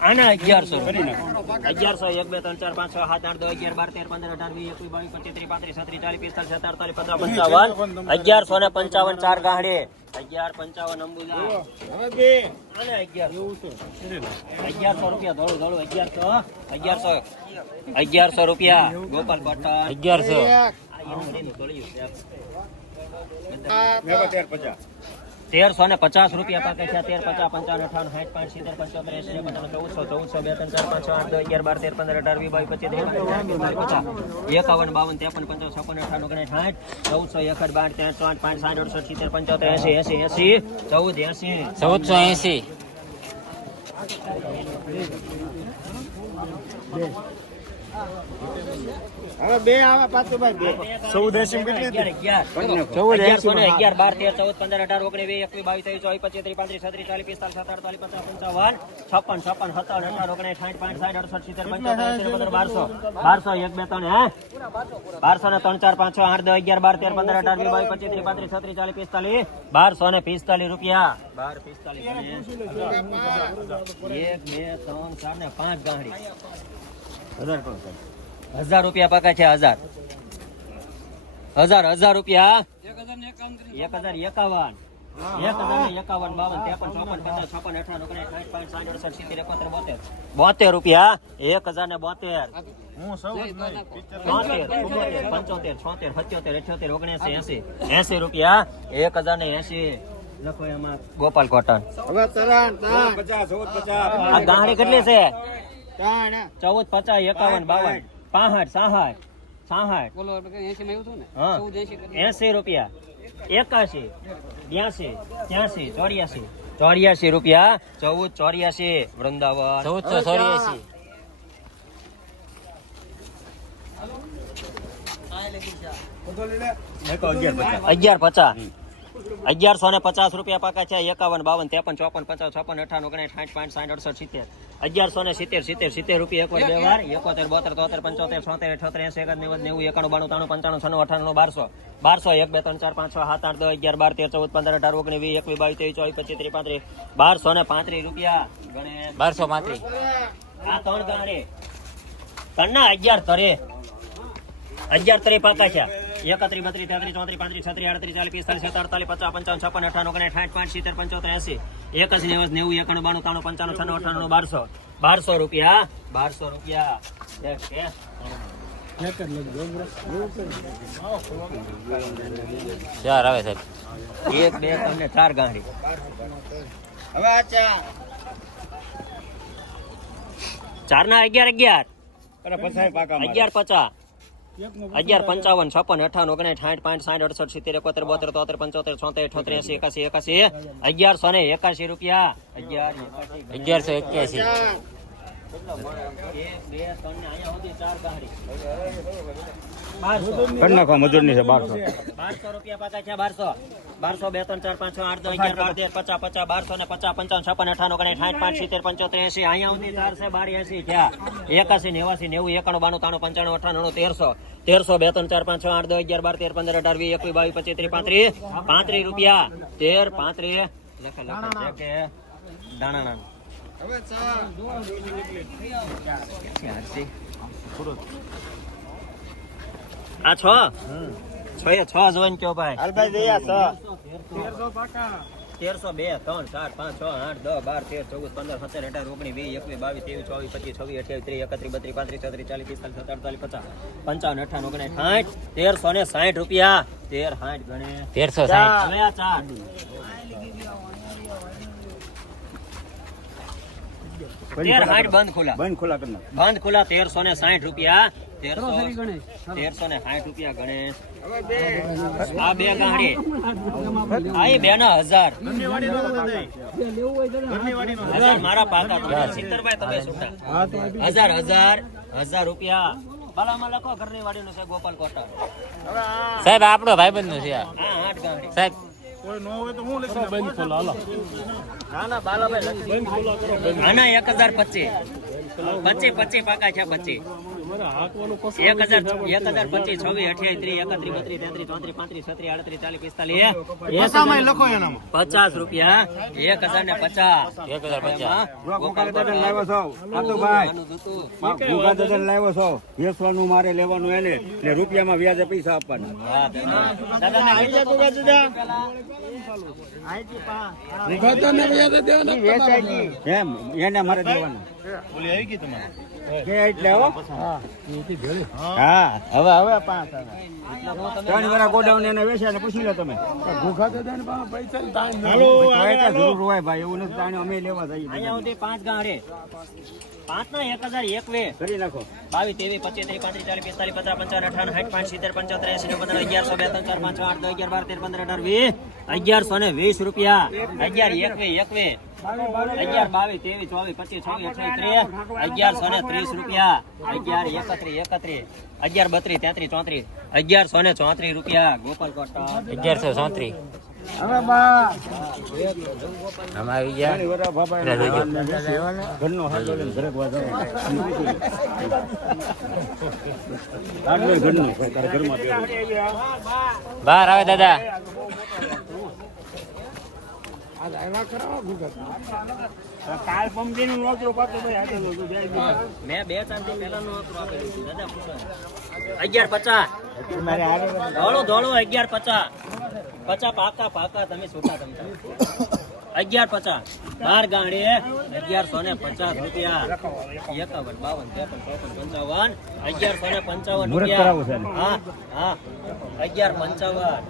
આના અગિયારસો. અગિયારસો એક બે ત્રણ ચાર પાંચ છ સાત આઠ દસ અગિયાર બાર તેર પંદર અઢાર વીસ એકવીસ બાવીસ પચીસ ત્રીસ પાંત્રીસ છત્રીસ ચાલીસ પિસ્તાલીસ સત્તર અડતાલીસ પંદર પંચાવન અગિયારસો ને પંચાવન ચાર ગાંઠે અગિયાર પંચાવન અંબુજા. અને અગિયારસો. અગિયારસો રૂપિયા ધોળું ધોળું અગિયારસો અગિયારસો. અગિયારસો રૂપિયા. ગોપાલ કોટન અગિયારસો. તેરસો ને પચાસ રૂપિયા પાકે છે. તેર, પચાસ, પંચાવન, અઠાવન, સાઠ, પાંચ, સિત્તેર, પંચોતેર એસી પંચાવન ચૌદસો ચૌદસો બે ત્રણ ચાર, પાંચ આઠ, દસ, અગિયાર, બાર, તેર, પંદર, અઢાર વી બાવીસ, પચીસ પચાસ, એકાવન, બાવન, ત્રેપન, પંચાવન, છપ્પન, અઠાવન ઓગણીસ સાઠ, ચૌદસો, એકસઠ, બાર ત્રણ આઠ પાંચ સાઠ અડસો સિત્તેર, પંચોતેર એસી એસી એસી ચૌદ એસી ચૌદસો એસી હવે બે આવે પાછું ભાઈ બે. ચૌદ એસી કેટલી ચૌદ અગિયારસો અગિયાર બાર તેર ચૌદ પંદર અઢાર ઓગણીસ વીસ એકવીસ બાવીસ ચોવીસ પચીસ ત્રીસ પાંત્રીસ છત્રીસ ચાલીસ પિસ્તાલીસ સત્તર અડતાલીસ પચાસ પંચાવન છપ્પન છપ્પન સત્તર અઢાર ઓગણીસ સાઠ પાંચ સાઠ અડસઠ સિત્તેર એંસી, બારસો. બારસો એક બે ત્રણ હે? બારસો ને ત્રણ ચાર પાંચ છ આઠ દસ અગિયાર બાર તેર પંદર અઢાર વીસ બાવીસ પચીસ ત્રીસ પાંત્રીસ છત્રીસ ચાલીસ પિસ્તાલીસ બારસો ને પિસ્તાલીસ રૂપિયા. બાર પિસ્તાલીસ એક બે ત્રણ ચાર ને પાંચ ગાંડી. હજાર રૂપિયા પાકા છે હજાર. હજાર હજાર રૂપિયા. એક હજાર એકાવન. ઓગણીસ બોતેર. રૂપિયા? એક હજાર ને બોતેર. પંચોતેર છોતેર સત્યોતેર અઠ્યોતેર ઓગણએસી એસી. એસી રૂપિયા? એક હજાર ને એસી. લખો એમાં. ગોપાલ કોટન. આ ગાંહડી કેટલી છે? ત્રણ ચૌદ પચાસ એકાવન બાવન પાસઠ સાહઠ સાહઠ. બોલો એસી રૂપિયા. એકાશી બ્યાસી ત્યાસી ચોર્યાસી ચોર્યાસી રૂપિયા. ચૌદ ચોર્યાસી વૃંદાવન. ચૌદ ચોર્યાસી અગિયાર પચાસ. અગિયારસો ને પચાસ રૂપિયા પાકા છે એકાવન બાવન ત્રેપન ચોપન પચાસ છપ્પન અઠાણું ઓગણીસ સાઠ પાંચ સાઠ અડસઠ સિત્તેર. અગિયારસો ને સિત્તેર સિત્તેર સિત્તેર રૂપિયા એકવાર બે વાર. એકોતેર બોતેર તોતેર પંચોતેર છોતેર અઠોતેર એસી એકાદ નેવું નેવું એકાણું બાણું ત્રાણું પંચાણું છનું અઠાણું બારસો. બારસો એક બે ત્રણ ચાર પાંચ છ સાત આઠ દસ અગિયાર બાર તેર ચૌદ પંદર અઢાર ઓગણી વીસ એકવીસ બાવીસ ત્રેવીસ ચોવીસ પચીસ ત્રીસ પાંત્રીસ. બારસો ને પાંત્રીસ રૂપિયા. ગણે બારસો પાંત્રીસ. આ ત્રણ ગણે ત્રણ ના અગિયાર તરે. અગિયાર તરે પાકા છે. એકત્રીસ બત્રીસ તેત્રીસ ચોત્રીસ પાંત્રીસ છત્રીસ આડત્રીસ ચાલીસ પિસ્તાલીસ અડતાલીસ પચાસ પંચાવન છપ્પન અઠાણું ઓગણ સાઠ પાંચ સિત્તેર પંચોતેર એસી. એકાસી નેવું નેવું એકાણું બાણું ત્રાણું પંચાણું છન્નું અઠાણું બારસો. બારસો રૂપિયા. બારસો રૂપિયા. એક, એક. ચાર આવે સાહેબ. એક બે તમને ચાર ગાંડી. હવે ચાર ના અગિયાર અગિયાર. અગિયાર પચાસ. અગિયાર પંચાવન છપ્પન અઠાવન ઓગણીસ સાઠ પાંચ સાઠ અડસઠ સિત્તેર એકોતેર બોતેર તોતેર પંચોતેર છોતેર અઠોતેર એસી એકાસી એકાસી અગિયારસો ને એકાસી રૂપિયા અગિયાર અગિયારસો એક્યાસી બારસો. રૂપિયા બે, ત્રણ, ચાર, પાંચ આઠ, દસ તેર, પચાસ પચાસ, બારસો ને પચાસ, પંચાવન, છપ્પન અઠાવન ઓગણીસ સાઠ, પાંચ, સિત્તેર, પંચોતેર એસી અહીંયા ચાર છે બાર એસી થયા એકાસી નેવાસી નેવું એકાણું, બાણું, ત્રાણું, પંચાણું, અઠાણું તેરસો. તેરસો, બે, ત્રણ, ચાર, પાંચ, છ, આઠ, દસ, અગિયાર, બાર, તેર, પંદર, અઢાર, વીસ, એકવીસ પચીસ, ત્રીસ, પાંત્રીસ પાંત્રીસ રૂપિયા. તેર, પાંત્રીસ. આ છ? છ એ છ જોઈને કયો ભાઈ? હાલભાઈ જયા છ. તેરસો બે ત્રણ ચાર પાંચ છ આઠ દસ બાર તેર ચૌદ પંદર સત્તર અઢાર ઓગણીસ વીસ એકવીસ બાવીસ ત્રેવીસ ચોવીસ પચીસ છવ્વીસ અઠ્યાવીસ ત્રીસ એકત્રીસ બત્રીસ પાંત્રીસ છત્રીસ ચાલીસ પિસ્તાલીસ સત્તર અડતાલીસ પચાસ પંચાવન અઠાવન ઓગણીસ સાઠ તેરસો ને સાઠ રૂપિયા. તેર સાઠ ગણે. તેરસો સાઠ. ચાર તેર સાઠ બંધ ખુલ્લા બંધ ખુલ્લા કરી બંધ ખુલ્લા તેરસો ને સાઠ રૂપિયા. તેરસો તેરસો ને સાઠ રૂપિયા ગણેશ. આ બે ગાંડી. આ બે ના. હજાર હજાર મારા પાકા તમે સિત્તેરભાઈ તમે છૂટા. હજાર હજાર હજાર રૂપિયા. લખો ઘરની વાડીનું છે ગોપાલ કોટા. સાહેબ આપણો ભાઈબંધનું છે હા આઠ ગાંડી. સાહેબ કોઈ ન હોય તો હું લખી બંધ ખોલા ના ના બાલાભાઈ લખી. પાકા છે પચીસ. એક હજાર એક હજાર પચીસ છવ્વીસ અઠ્યાવીસ ત્રીસ એકત્રીસ બત્રીસ તેત્રીસ ચોત્રીસ પાંત્રીસ છત્રીસ આડત્રીસ ચાલીસ પિસ્તાલીસ પચાસ રૂપિયા. એક હજાર ને પચાસ. એક હજાર પચાસ. લાવ્યો છો. પાતુભાઈ ભૂખા દાદા. લાવ્યો છો. વેચવાનું મારે લેવાનું એને. ને રૂપિયામાં વ્યાજે પૈસા આપવાના. એને. મારે દેવાનું. પાંચ. ત્રણ વાર ને પાંચ ના એક હજાર એક વે કરી નાખો બાવીસ ત્રેવીસ પચીસ ત્રીસ પાંત્રીસ ચાલીસ પિસ્તાલીસ પચાસ પંચાવન અઠાવન સાઠ પાંચ સિત્તેર પંચોતેર એસી નેવું, પંદર અગિયારસો બે ત્રણ પાંચ આઠ અગિયાર બાર તેર પંદર અઢાર વીસ અગિયારસો ને વીસ રૂપિયા અગિયાર એકવે એકવે અગિયાર બાવીસ ત્રેવીસ ચોવીસ પચીસ છવ્વીસ અઠાવીસ ત્રીસ અગિયારસો ને ત્રીસ રૂપિયા અગિયાર એકત્રીસ એકત્રીસ અગિયાર બત્રીસ તેત્રીસ ચોત્રીસ અગિયારસો ને ચોત્રીસ રૂપિયા અગિયારસો ચોત્રીસ. બહાર આવે દાદા કાલ પંપી નું નોકરું. મેં બે આપેલું દાદા પૂછો. અગિયાર પચાસ. મારે હારે ધોળું ધોળું અગિયાર પચાસ. પચાસ પાકા પાકા તમે છૂટા તમતા અગિયાર પચાસ. બાર ગાડી અગિયારસો ને પચાસ રૂપિયા. એકાવન બાવન ત્રેપન ચોપન પંચાવન. અગિયારસો ને પંચાવન રૂપિયા? હા હા. અગિયાર પંચાવન.